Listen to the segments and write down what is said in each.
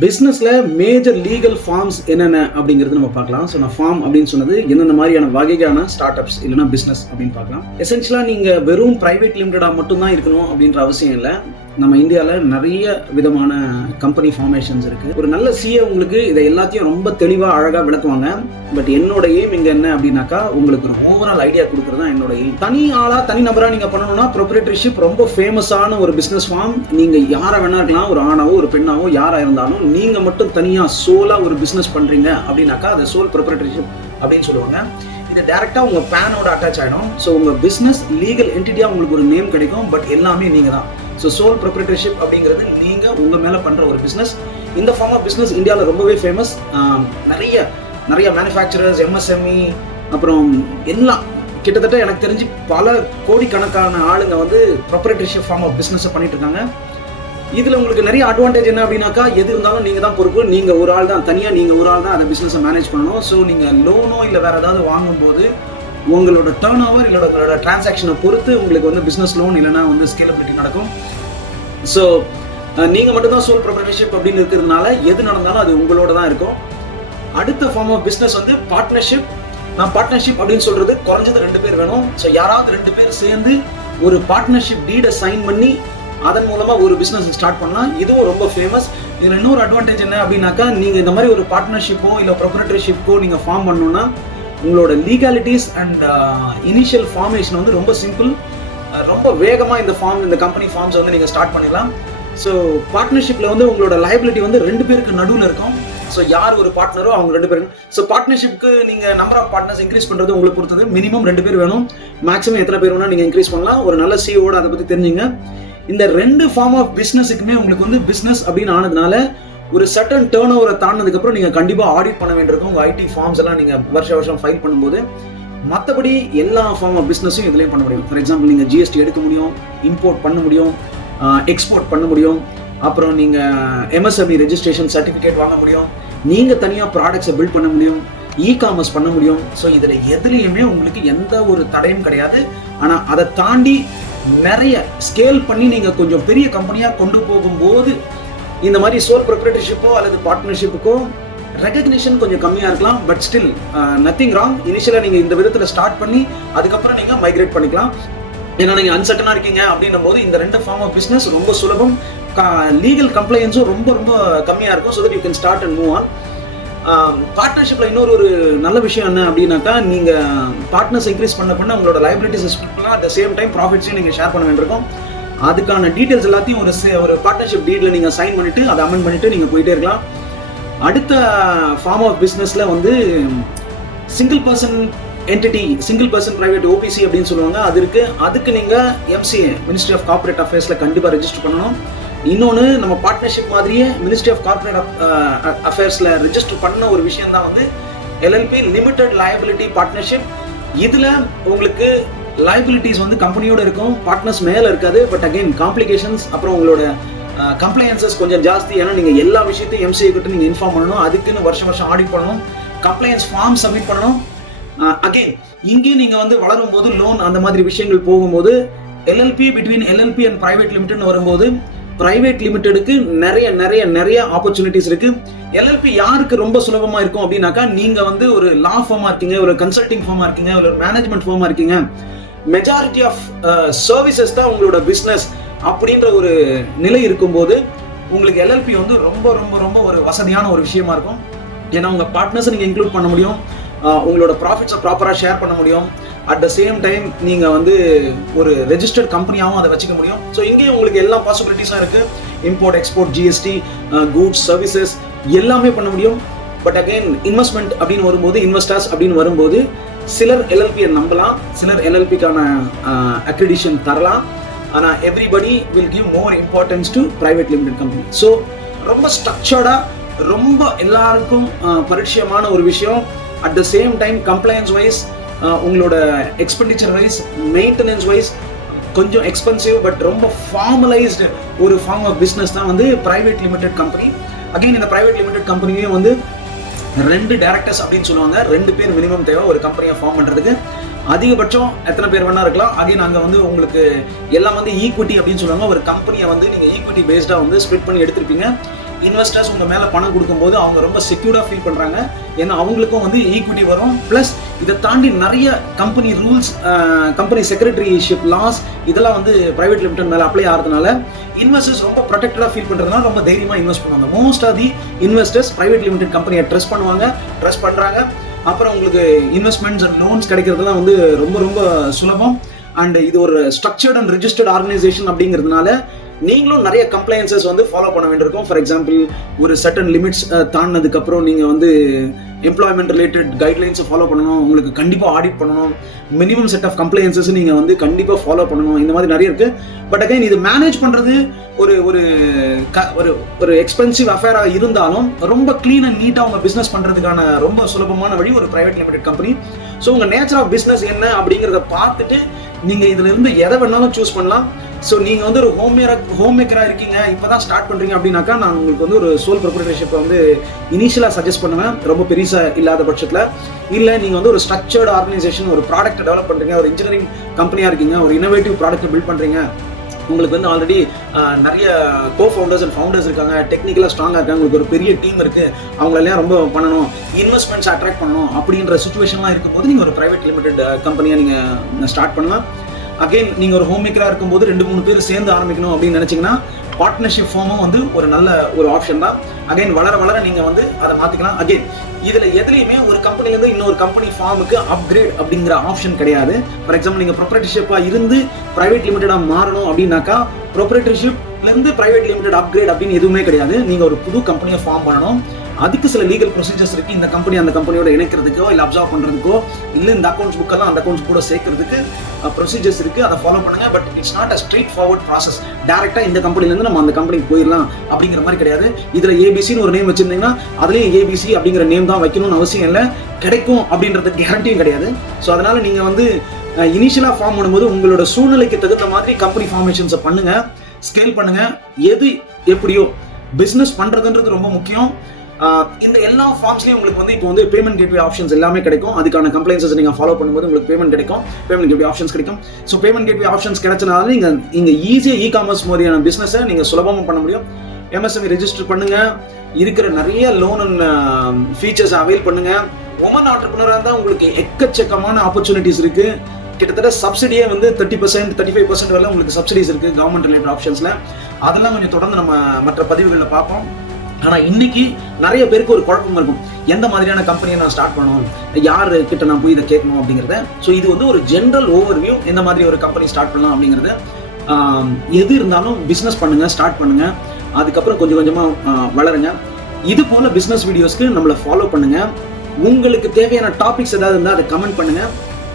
பிஸ்னஸ்ல major legal forms என்னென்ன அப்படிங்கிறது நம்ம பார்க்கலாம். ஸோ நான் ஃபார்ம் அப்படின்னு சொன்னது என்னென்ன மாதிரியான வகையான ஸ்டார்ட் அப்ஸ் இல்லைன்னா பிஸ்னஸ் அப்படின்னு பார்க்கலாம். எசென்ஷியலாக நீங்கள் வெறும் பிரைவேட் லிமிடெடாக மட்டும்தான் இருக்கணும் அப்படின்ற அவசியம் இல்லை. நம்ம இந்தியாவில் நிறைய விதமான கம்பெனி ஃபார்மேஷன்ஸ் இருக்குது. ஒரு நல்ல சிஏ உங்களுக்கு இதை எல்லாத்தையும் ரொம்ப தெளிவாக அழகாக விளக்குவாங்க. பட் என்னோட எய்ம் இங்கே என்ன அப்படின்னாக்கா, உங்களுக்கு ஒரு ஓவரால் ஐடியா கொடுக்குறது தான் என்னோட எய்ம். தனி ஆளாக தனி நபராக நீங்கள் பண்ணணும்னா ப்ரொப்ரைட்டர்ஷிப் ரொம்ப ஃபேமஸான ஒரு பிஸ்னஸ் ஃபார்ம். நீங்கள் யாரை வேணா இருக்கலாம், ஒரு ஆணாவோ ஒரு பெண்ணாவோ யாராக இருந்தாலும் நீங்கள் மட்டும் தனியாக சோலாக ஒரு பிஸ்னஸ் பண்ணுறீங்க அப்படின்னாக்கா அதை சோல் ப்ரொப்ரைட்டர்ஷிப் அப்படின்னு சொல்லுவாங்க. இது டேரெக்டாக உங்கள் பேனோட அட்டாச் ஆகிடும். ஸோ உங்கள் பிஸ்னஸ் லீகல் என்டிட்டியாக உங்களுக்கு ஒரு நேம் கிடைக்கும். பட் எல்லாமே நீங்கள் தான். ஸோ சோல் ப்ரொப்ரைட்டர்ஷிப் அப்படிங்கிறது நீங்கள் உங்கள் மேலே பண்ணுற ஒரு பிஸ்னஸ். இந்த ஃபார்ம் ஆஃப் பிஸ்னஸ் இந்தியாவில் ரொம்பவே ஃபேமஸ். நிறைய மேனுஃபேக்சரர்ஸ், எம்எஸ்எம்இ, அப்புறம் எல்லாம் கிட்டத்தட்ட எனக்கு தெரிஞ்சு பல கோடிக்கணக்கான ஆளுங்க வந்து ப்ரொப்ரைட்டர்ஷிப் ஃபார்ம் ஆஃப் பிஸ்னஸை பண்ணிட்டு இருக்காங்க. இதில் உங்களுக்கு நிறைய அட்வான்டேஜ் என்ன அப்படின்னாக்கா, எது இருந்தாலும் நீங்கள் தான் பொறுப்பு. நீங்கள் ஒரு ஆள் தான், தனியாக நீங்கள் ஒரு ஆள் தான் அந்த பிஸ்னஸை மேனேஜ் பண்ணணும். ஸோ நீங்கள் லோனோ இல்லை வேறு ஏதாவது வாங்கும்போது உங்களோட டேர்ன் ஓவர் இல்லை உங்களோட டிரான்சாக்ஷனை பொறுத்து உங்களுக்கு வந்து பிஸ்னஸ் லோன் இல்லைனா வந்து ஸ்கேலபிலிட்டி நடக்கும். ஸோ நீங்கள் மட்டும்தான் சோல் ப்ரொப்ரைட்டர்ஷிப் அப்படின்னு இருக்கிறதுனால எது நடந்தாலும் அது உங்களோட தான் இருக்கும். அடுத்த ஃபார்ம் ஆஃப் பிஸ்னஸ் வந்து பார்ட்னர்ஷிப். நான் பார்ட்னர்ஷிப் அப்படின்னு சொல்கிறது குறைஞ்சது 2 பேர் வேணும். ஸோ யாராவது 2 பேர் சேர்ந்து ஒரு பார்ட்னர்ஷிப் டீடை சைன் பண்ணி அதன் மூலமாக ஒரு பிஸ்னஸ் ஸ்டார்ட் பண்ணலாம். இதுவும் ரொம்ப ஃபேமஸ். இதில் இன்னொரு அட்வான்டேஜ் என்ன அப்படின்னாக்கா, நீங்கள் இந்த மாதிரி ஒரு பார்ட்னர்ஷிப்போ இல்லை ப்ரொப்ரைட்டர்ஷிப்போ நீங்கள் ஃபார்ம் பண்ணணும்னா உங்களோட லீகாலிட்டிஸ் அண்ட் இனிஷியல் ஃபார்மேஷன் வந்து ரொம்ப சிம்பிள். ரொம்ப வேகமாக இந்த கம்பெனி ஃபார்ம்ஸ் வந்து நீங்கள் ஸ்டார்ட் பண்ணிடலாம். ஸோ பார்ட்னர்ஷிப்பில் வந்து உங்களோட லைபிலிட்டி வந்து 2 பேருக்கு நடுவில் இருக்கும். ஸோ யார் ஒரு பார்ட்னரோ அவங்க 2 பேருக்கு. ஸோ பார்ட்னர்ஷிப்க்கு நீங்கள் நம்பர் ஆஃப் பார்ட்னர்ஸ் இன்க்ரீஸ் பண்ணுறது உங்களுக்கு பொறுத்தது. மினிமம் 2 பேர் வேணும். மேக்ஸிமம் எத்தனை பேர் வேணால் நீங்கள் இன்க்ரீஸ் பண்ணலாம். ஒரு நல்ல சிஓட அதை பற்றி தெரிஞ்சுங்க. இந்த 2 ஃபார்ம் ஆஃப் பிஸ்னஸுக்குமே உங்களுக்கு வந்து பிஸ்னஸ் அப்படின்னு ஆனதுனால ஒரு சர்டன் டேர்ன் ஓவரை தாண்டினதுக்கப்புறம் நீங்கள் கண்டிப்பாக ஆடிட் பண்ண வேண்டியிருக்கும். உங்கள் ஐடி ஃபார்ம்ஸ் எல்லாம் நீங்கள் வருஷம் ஃபைல் பண்ணும்போது. மற்றபடி எல்லா ஃபார்ம் ஆஃப் பிஸ்னஸும் இதுலேயும் பண்ண முடியும். ஃபார் எக்ஸாம்பிள், நீங்கள் ஜிஎஸ்டி எடுக்க முடியும், இம்போர்ட் பண்ண முடியும், எக்ஸ்போர்ட் பண்ண முடியும், அப்புறம் நீங்கள் எம்எஸ்எம்இ ரெஜிஸ்ட்ரேஷன் சர்டிஃபிகேட் வாங்க முடியும், நீங்கள் தனியாக ப்ராடக்ட்ஸை பில்ட் பண்ண முடியும், இ-காமர்ஸ் பண்ண முடியும். ஸோ இதில் எதுலேயுமே உங்களுக்கு எந்த ஒரு தடையும் கிடையாது. ஆனால் அதை தாண்டி நிறைய ஸ்கேல் பண்ணி நீங்கள் கொஞ்சம் பெரிய கம்பெனியாக கொண்டு போகும்போது இந்த மாதிரி சோல் ப்ரொப்ரைட்டர்ஷிப்போ அல்லது பார்ட்னர்ஷிப்புக்கோ ரெகக்னிஷன் கொஞ்சம் கம்மியாக இருக்கலாம். But still nothing wrong. இனிஷியலாக நீங்கள் இந்த விதத்தில் ஸ்டார்ட் பண்ணி அதுக்கப்புறம் நீங்கள் மைக்ரேட் பண்ணிக்கலாம். ஏன்னா நீங்கள் அன்சர்டனாக இருக்கீங்க அப்படின்னும் போது இந்த 2 ஃபார்ம் ஆஃப் பிஸ்னஸ் ரொம்ப சுலபம். லீகல் கம்ப்ளைன்ஸும் ரொம்ப ரொம்ப கம்மியாக இருக்கும். So that you can start and move on. பார்ட்னர்ஷிப்பில் இன்னொரு நல்ல விஷயம் என்ன அப்படின்னாக்கா, நீங்கள் பார்ட்னர்ஸ் இன்க்ரீஸ் பண்ண உங்களோட லைபிலிட்டிஸ் ஸ்பிளிட் பண்ணலாம். அட் த சேம் டைம் ப்ராஃபிட்ஸையும் நீங்கள் ஷேர் பண்ண வேண்டியிருக்கும். அதுக்கான டீட்டெயில்ஸ் எல்லாத்தையும் ஒரு பார்ட்னர்ஷிப் டீடில் நீங்கள் சைன் பண்ணிவிட்டு அதை அமெண்ட் பண்ணிவிட்டு நீங்கள் போயிட்டே இருக்கலாம். அடுத்த ஃபார்ம் ஆஃப் பிஸ்னஸில் வந்து single person entity, single person private OBC அப்படின்னு சொல்லுவாங்க. அதுக்கு நீங்கள் எம்சிஏ மினிஸ்ட்ரி ஆஃப் கார்ப்பரேட் அஃபேர்ஸில் கண்டிப்பாக ரெஜிஸ்டர் பண்ணணும். இன்னொன்று, நம்ம பார்ட்னர்ஷிப் மாதிரியே மினிஸ்ட்ரி ஆஃப் கார்ப்பரேட் அஃபேர்ஸில் ரெஜிஸ்டர் பண்ண ஒரு விஷயம் தான் வந்து எல்எல்பி, லிமிடெட் லயபிலிட்டி பார்ட்னர்ஷிப். இதில் உங்களுக்கு லைபிலிட்டிஸ் வந்து கம்பெனியோடு இருக்கும், பார்ட்னர்ஸ் மேலே இருக்காது. பட் அகெயின் காம்ப்ளிகேஷன்ஸ், அப்புறம் உங்களோட கம்ப்ளைன்சஸ் கொஞ்சம் ஜாஸ்தி. ஏன்னா நீங்கள் எல்லா விஷயத்தையும் எம்சிஏ கிட்ட நீங்கள் இன்ஃபார்ம் பண்ணணும். அதுக்குன்னு வருஷம் ஆடிட் பண்ணணும், கம்ப்ளைன்ஸ் ஃபார்ம் சப்மிட் பண்ணணும். அகெயின் இங்கேயும் நீங்கள் வந்து வளரும் போது லோன் அந்த மாதிரி விஷயங்கள் போகும்போது LLP between LLP and private லிமிடெட்னு வரும்போது பிரைவேட் லிமிடெடுக்கு நிறைய ஆப்பர்ச்சுனிட்டிஸ் இருக்கு. எல்எல்பி யாருக்கு ரொம்ப சுலபமா இருக்கும் அப்படின்னாக்கா, நீங்க வந்து ஒரு லா ஃபார்மா இருக்கீங்க, ஒரு கன்சல்டிங் ஃபார்மா இருக்கீங்க, ஒரு மேனேஜ்மெண்ட் ஃபார்மா இருக்கீங்க, மெஜாரிட்டி ஆஃப் சர்வீசஸ் தான் உங்களோட பிஸ்னஸ் அப்படின்ற ஒரு நிலை இருக்கும்போது உங்களுக்கு எல்எல்பி வந்து ரொம்ப ரொம்ப ரொம்ப ஒரு வசதியான ஒரு விஷயமா இருக்கும். ஏன்னா உங்க பார்ட்னர்ஸை நீங்க இன்க்ளூட் பண்ண முடியும், உங்களோட ப்ராஃபிட்ஸை ப்ராப்பராக ஷேர் பண்ண முடியும். அட் த சேம் டைம் நீங்கள் வந்து ஒரு ரெஜிஸ்டர்ட் கம்பெனியாகவும் அதை வச்சுக்க முடியும். ஸோ இங்கேயும் உங்களுக்கு எல்லா பாசிபிலிட்டிஸும் இருக்குது. Import, export, GST, goods, services எல்லாமே பண்ண முடியும். பட் அகெயின் இன்வெஸ்ட்மெண்ட் அப்படின்னு வரும்போது, இன்வெஸ்டர்ஸ் அப்படின்னு வரும்போது சிலர் எல்எல்பியை நம்பலாம், சிலர் எல்எல்பிக்கான அக்ரிடிஷன் தரலாம். ஆனால் everybody will give more importance to private limited company. So ரொம்ப ஸ்ட்ரக்சர்டாக, ரொம்ப எல்லாருக்கும் பரிச்சயமான ஒரு விஷயம். At the same time compliance wise, உங்களோட எக்ஸ்பெண்டிச்சர் வைஸ், மெயின்டெனன்ஸ் வைஸ் கொஞ்சம் எக்ஸ்பென்சிவ் பட் ரொம்ப ஃபார்மலைஸ்டு ஒரு ஃபார்ம் ஆஃப் பிஸ்னஸ் தான் வந்து பிரைவேட் லிமிடெட் கம்பெனி. அகெயின் இந்த பிரைவேட் லிமிடெட் கம்பெனியும் வந்து 2 டைரக்டர்ஸ் அப்படின்னு சொல்லுவாங்க. 2 பேர் மினிமம் தேவை ஒரு கம்பெனியை ஃபார்ம் பண்ணுறதுக்கு. அதிகபட்சம் எத்தனை பேர் வேணா இருக்கலாம். அகைன் அங்கே வந்து உங்களுக்கு எல்லாம் வந்து ஈக்விட்டி அப்படின்னு சொல்லுவாங்க. ஒரு கம்பெனியை வந்து நீங்கள் ஈக்விட்டி பேஸ்டாக வந்து ஸ்ப்ளிட் பண்ணி எடுத்திருப்பீங்க. இன்வெஸ்டர்ஸ் உங்க மேல பணம் கொடுக்கும்போது அவங்க ரொம்ப செக்யூர்டா ஃபீல் பண்றாங்க. ஏன்னா அவங்களுக்கும் வந்து ஈக்விட்டி வரும். பிளஸ் இதை தாண்டி நிறைய company rules, company secretaryship laws இதெல்லாம் வந்து பிரைவேட் லிமிடெட் மேல அப்ளை ஆகிறதுனால இன்வெஸ்டர்ஸ் ரொம்ப ப்ரொடெக்டடா ஃபீல் பண்றதுனால ரொம்ப தைரியமா இன்வெஸ்ட் பண்ணுவாங்க. Most of the investors private limited கம்பெனியை ட்ரஸ்ட் பண்ணுவாங்க, ட்ரஸ்ட் பண்றாங்க. அப்புறம் உங்களுக்கு இன்வெஸ்ட்மெண்ட்ஸ் அண்ட் லோன்ஸ் கிடைக்கிறதுலாம் வந்து ரொம்ப ரொம்ப சுலபம். அண்ட் இது ஒரு ஸ்ட்ரக்சர்ட் அண்ட் ரிஜிஸ்டர்ட் ஆர்கனைசேஷன் அப்படிங்கிறதுனால நீங்களும் நிறைய கம்ப்ளைன்சஸ் வந்து ஃபாலோ பண்ண வேண்டியிருக்கும். ஃபார் எக்ஸாம்பிள் ஒரு சர்டன் லிமிட்ஸ் தாண்டினதுக்கு அப்புறம் நீங்க வந்து எம்ப்ளாய்மெண்ட் ரிலேட்டட் கைட்லைன்ஸை ஃபாலோ பண்ணணும், உங்களுக்கு கண்டிப்பாக ஆடிட் பண்ணணும், மினிமம் செட் ஆஃப் கம்ப்ளைன்சஸ் நீங்கள் வந்து கண்டிப்பாக ஃபாலோ பண்ணணும். இந்த மாதிரி நிறைய இருக்கு. பட் அகைன் இது மேனேஜ் பண்ணுறது ஒரு ஒரு ஒரு எக்ஸ்பென்சிவ் அஃபேராக இருந்தாலும் ரொம்ப க்ளீன் அண்ட் நீட்டாக உங்கள் பிஸ்னஸ் பண்ணுறதுக்கான ரொம்ப சுலபமான வழி ஒரு பிரைவேட் லிமிடெட் கம்பெனி. ஸோ உங்கள் நேச்சர் ஆஃப் பிஸ்னஸ் என்ன அப்படிங்கிறத பார்த்துட்டு நீங்கள் இதுல இருந்து எதை வேணாலும் சூஸ் பண்ணலாம். ஸோ நீங்கள் வந்து ஒரு ஹோம் மேக்கராக இருக்கீங்க, இப்போ தான் ஸ்டார்ட் பண்ணுறீங்க அப்படின்னாக்கா நான் உங்களுக்கு வந்து ஒரு சோல் ப்ரொப்ரைட்டர்ஷிப்பை வந்து இனிஷியலாக சஜஸ்ட் பண்ணுவேன், ரொம்ப பெருசாக இல்லாத பட்சத்தில். இல்லை நீங்கள் வந்து ஒரு ஸ்ட்ரக்சர்டு ஆர்கனைசேஷன், ஒரு ப்ராடக்ட்டை டெவலப் பண்ணுறீங்க, ஒரு இன்ஜினியரிங் கம்பெனியாக இருக்கீங்க, ஒரு இனோவேட்டிவ் ப்ராடக்ட்டை பில்ட் பண்ணுறீங்க, உங்களுக்கு வந்து ஆல்ரெடி நிறைய கோ ஃபவுண்டர்ஸ் அண்ட் ஃபவுண்டர்ஸ் இருக்காங்க, டெக்னிக்கலாக ஸ்ட்ராங்காக இருக்காங்க, உங்களுக்கு ஒரு பெரிய டீம் இருக்குது, அவங்களெல்லாம் ரொம்ப பண்ணணும், இன்வெஸ்ட்மெண்ட்ஸ் அட்ராக்ட் பண்ணணும் அப்படின்ற சுச்சுவேஷன்லாம் இருக்கும்போது நீங்கள் ஒரு பிரைவேட் லிமிடெட் கம்பெனியாக நீங்கள் ஸ்டார்ட் பண்ணலாம். அகைன் நீங்கள் ஒரு ஹோம் மேக்கராக இருக்கும்போது 2-3 பேர் சேர்ந்து ஆரம்பிக்கணும் அப்படின்னு நினச்சிங்கன்னா பார்ட்னர்ஷிப் ஃபார்மும் வந்து ஒரு நல்ல ஒரு ஆப்ஷன் தான். அகைன் வளர வளர நீங்கள் வந்து அதை மாற்றிக்கலாம். அகைன் இதில் எதுலையுமே ஒரு கம்பெனிலேருந்து இன்னொரு கம்பெனி ஃபார்முக்கு அப்கிரேட் அப்படிங்கிற ஆப்ஷன் கிடையாது. ஃபார் எக்ஸாம்பிள் நீங்கள் ப்ரொப்ரைட்டர்ஷிப்பாக இருந்து பிரைவேட் லிமிடெடாக மாறணும் அப்படின்னாக்கா ப்ரொப்ரைட்டர்ஷிப்லேருந்து பிரைவேட் லிமிடெட் அப்கிரேட் அப்படின்னு எதுவுமே கிடையாது. நீங்கள் ஒரு புது கம்பெனியை ஃபார்ம் பண்ணணும். அதுக்கு சில லீகல் ப்ரொசீஜர்ஸ் இருக்குது. இந்த கம்பெனி அந்த கம்பெனியோட இணைக்கிறதுக்கோ இல்லை அப்சர்வ் பண்ணுறதுக்கோ இல்லை இந்த அக்கௌண்ட்ஸ் புக்கெல்லாம் அந்த அக்கௌண்ட்ஸ் கூட சேர்க்கறதுக்கு ப்ரொசீஜர்ஸ் இருக்குது, அதை ஃபாலோ பண்ணுங்க. But it's not a straight forward process. டேரெக்டாக இந்த கம்பெனிலேருந்து நம்ம அந்த கம்பெனிக்கு போயிடலாம் அப்படிங்கிற மாதிரி கிடையாது. இதில் ஏபிசின்னு ஒரு நேம் வச்சிருந்தீங்கன்னா அதுலேயும் ஏபிசி அப்படிங்கிற நேம் தான் வைக்கணும்னு அவசியம் இல்லை, கிடைக்கும் அப்படின்றது கேரண்டியும் கிடையாது. ஸோ அதனால நீங்கள் வந்து இனிஷியலாக ஃபார்ம் பண்ணும்போது உங்களோட சூழ்நிலைக்கு தகுந்த மாதிரி கம்பெனி ஃபார்மேஷன்ஸை பண்ணுங்க, ஸ்கேல் பண்ணுங்க. எது எப்படியோ பிஸ்னஸ் பண்ணுறதுன்றது ரொம்ப முக்கியம். இந்த எல்லா ஃபார்ம்ஸ்லையும் உங்களுக்கு வந்து இப்போ வந்து பேமெண்ட் கேட்வே ஆப்ஷன்ஸ் எல்லாமே கிடைக்கும். அதுக்கான கம்ப்ளைன்ஸஸ் நீங்கள் ஃபாலோ பண்ணும்போது உங்களுக்கு பேமெண்ட் கிடைக்கும், பேமெண்ட் கேட்வே ஆப்ஷன்ஸ் கிடைக்கும். ஸோ பேமெண்ட் கேட்வே ஆப்ஷன்ஸ் கிடைச்சனால நீங்கள் ஈஸியாக காமர்ஸ் மாதிரியான பிஸ்னஸை நீங்கள் சுலபமாக பண்ண முடியும். எம்எஸ்எம்இ ரெஜிஸ்டர் பண்ணுங்க, இருக்கிற நிறைய லோன் அண்ட் ஃபீச்சர்ஸ் அவைல் பண்ணுங்க. உமன் ஆண்டர்பிரினராக இருந்தால் உங்களுக்கு எக்கச்சக்கமான ஆப்பர்ச்சுனிட்டிஸ் இருக்கு. கிட்டத்தட்ட சப்சிடியே வந்து 30%, 35% வரை உங்களுக்கு சப்சிடிஸ் இருக்கு கவர்மெண்ட் ரிலேட்டட் ஆப்ஷன்ஸ்ல. அதெல்லாம் கொஞ்சம் தொடர்ந்து நம்ம மற்ற பதிவுகளில் பார்ப்போம். ஆனால் இன்னைக்கு நிறைய பேருக்கு ஒரு குழப்பம் இருக்கும், எந்த மாதிரியான கம்பெனியை நான் ஸ்டார்ட் பண்ணணும், யார் கிட்ட நான் போய் இதை கேட்கணும் அப்படிங்கிறத. ஸோ இது வந்து ஒரு ஜென்ரல் ஓவர்வியூ, எந்த மாதிரி ஒரு கம்பெனி ஸ்டார்ட் பண்ணலாம் அப்படிங்கிறது. எது இருந்தாலும் பிஸ்னஸ் பண்ணுங்க, ஸ்டார்ட் பண்ணுங்க, அதுக்கப்புறம் கொஞ்சம் கொஞ்சமாக வளருங்க. இது போல பிஸ்னஸ் வீடியோஸ்க்கு நம்மளை ஃபாலோ பண்ணுங்க. உங்களுக்கு தேவையான டாபிக்ஸ் ஏதாவது இருந்தால் அதை கமெண்ட் பண்ணுங்க.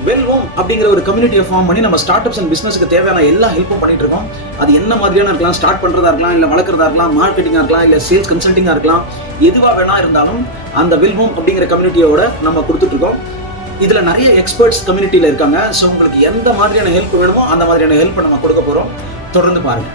வெல்வோம் அப்படிங்கிற ஒரு கம்யூனிட்டியை ஃபார்ம் பண்ணி நம்ம ஸ்டார்ட் அப்ஸ் அண்ட் பிஸ்னஸ்க்கு தேவையான எல்லா ஹெல்ப்பும் பண்ணிட்டு இருக்கோம். அது என்ன மாதிரியான இருக்கலாம், ஸ்டார்ட் பண்ணுறதா இருக்கலாம், இல்லை வளர்க்குறதா இருக்கலாம், மார்க்கெட்டிங்காக இருக்கலாம், இல்லை சேல்ஸ் கன்சல்ட்டிங்காக இருக்கலாம், எதுவாக வேணா இருந்தாலும் அந்த வெல்வோம் அப்படிங்கிற கம்யூனிட்டியோட நம்ம கொடுத்துட்ருக்கோம். இதில் நிறைய எக்ஸ்பர்ட்ஸ் கம்யூனிட்டியில் இருக்காங்க. ஸோ உங்களுக்கு எந்த மாதிரியான ஹெல்ப் வேணுமோ அந்த மாதிரியான ஹெல்ப் நம்ம கொடுக்க போகிறோம். தொடர்ந்து பாருங்கள்.